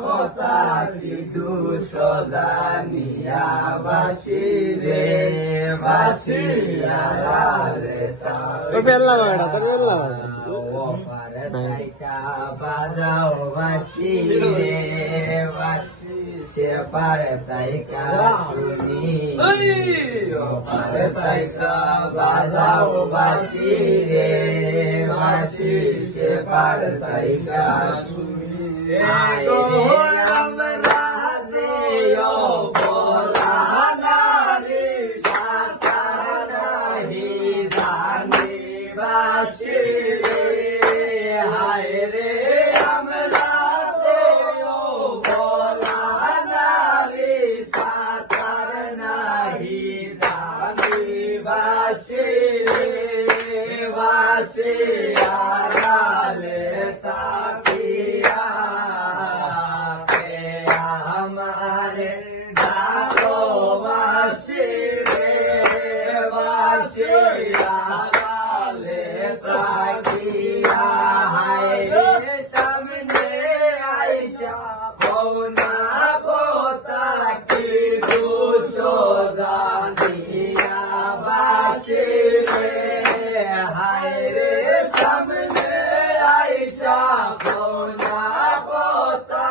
কথা কি দুশো জানিয়া বাসি রে বাসি রে বাজাও বাসি রে বাসি সে পারে তাইকা শুনি পারে তাইকা বাজাও বাসি রে বাসি সে পারে তাইকা শুনি আমরা যে বলা নারী সাতারি জানি বাসি রে হায় রে আমরা যে বলা নারী সাতার নাহি জানি বাসি রে বাসি আড়ালে তাকিয়া हमारे डालो बासी रे बासी लेता किया हाय रे सामने आयशा होना होता की दूसो दानिया बासी रे हाय रे सामने आयशा होना होता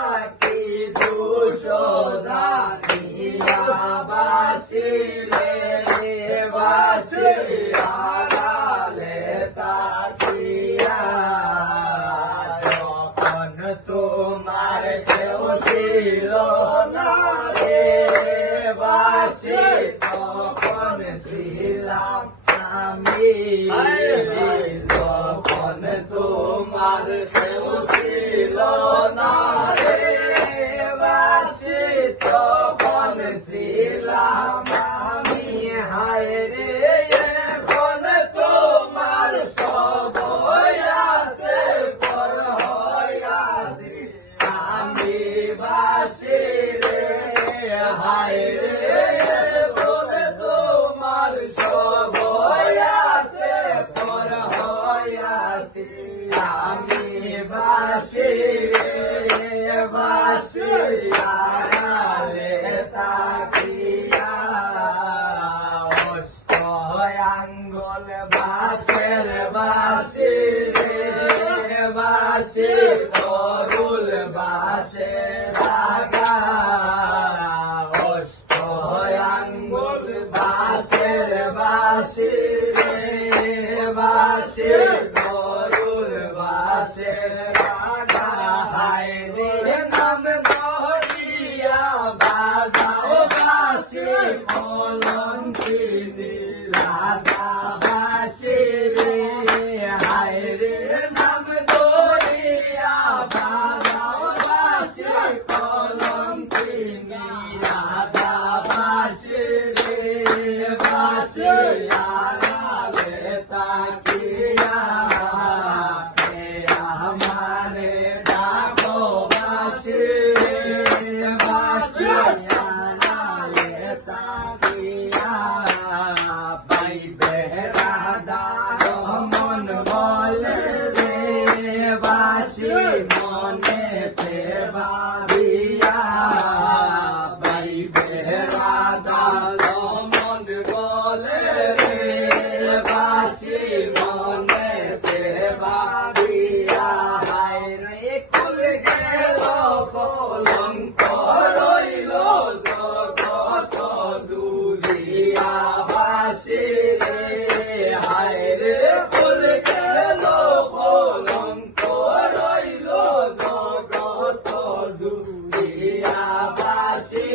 বাসি রে বাসি আড়ালে তাকিয়া যখন তোমার কেউ ছিল না রে বাসি তখন ছিলাম আমি যখন তোমার কেউ ছিল না রে বাসি তখন ছিলাম আমি হায় রে এখন তোমার সব আছে পর হইয়াছি আমি বাসি রে হায় রে এখন তোমার সব আছে পর হইয়াছি আমি বাসি রে বাসি আড়ালে তাকিয়া অষ্টয়াঙ্গল বাসের বাসি রে বাসি তরুল বাসের আগা অষ্টয়াঙ্গল বাসের বাসি রে বাসি তরুল বাসের আগা হায় রে নাম ধরিয়া বাজাও বাসি কলঙ্কিনী রাধা বাসি রে হায় রে নাম ধরিয়া বাজাও বাসি কলঙ্কিনী রাধা বাসি রে বাসি আড়ালে তাকিয়া हमारे डाको बासी बासी लेता किया भाई बेहरादा मन बोले रे बासी मने ते बाबिया भाई बेहरादा मन बोले रे बासी मने ते बाबिया हाय रे कुल गेलो कलंक রইল জগত দুলিয়া বাসি রে হায় রে কুল গেলো কলঙ্ক রইল জগত দুলিয়া বাসি